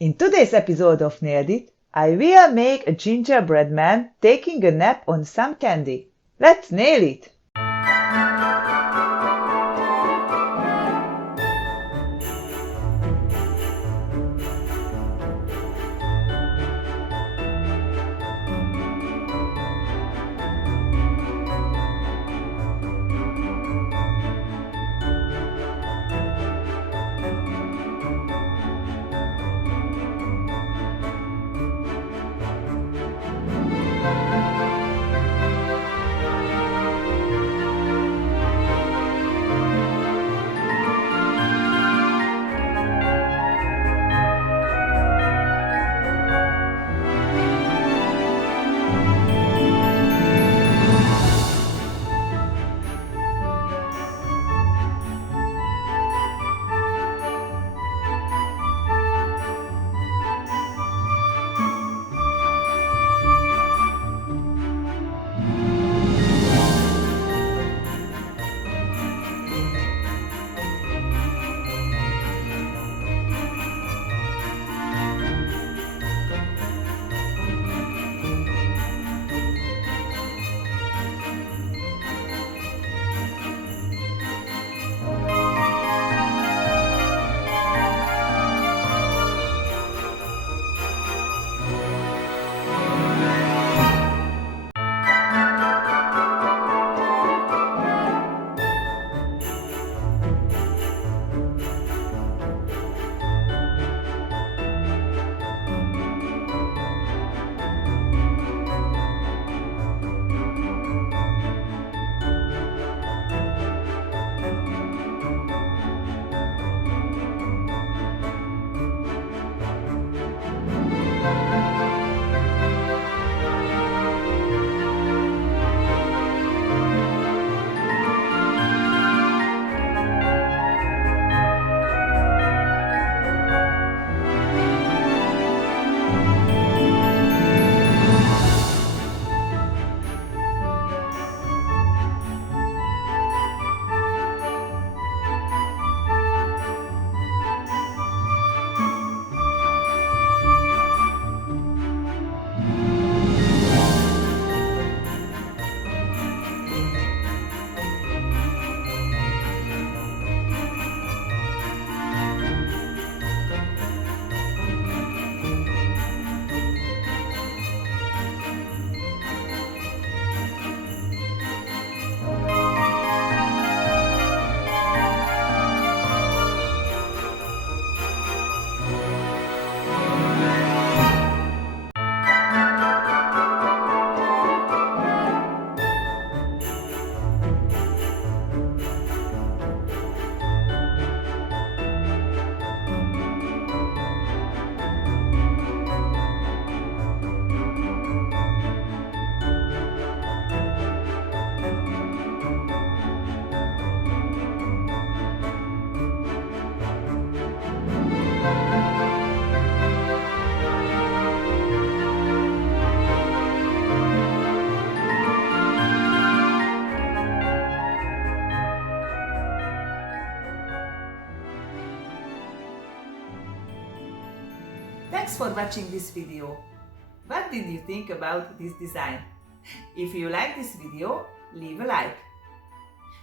In today's episode of Nailed It, I will make a gingerbread man taking a nap on some candy. Let's nail it! Thanks for watching this video. What did you think about this design? If you like this video, leave a like.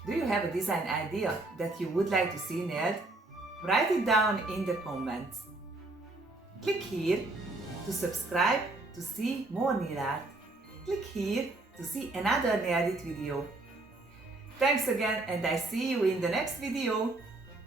Do you have a design idea that you would like to see nailed? Write it down in the comments. Click here to subscribe to see more nail art. Click here to see another Nailed It video. Thanks again, and I see you in the next video.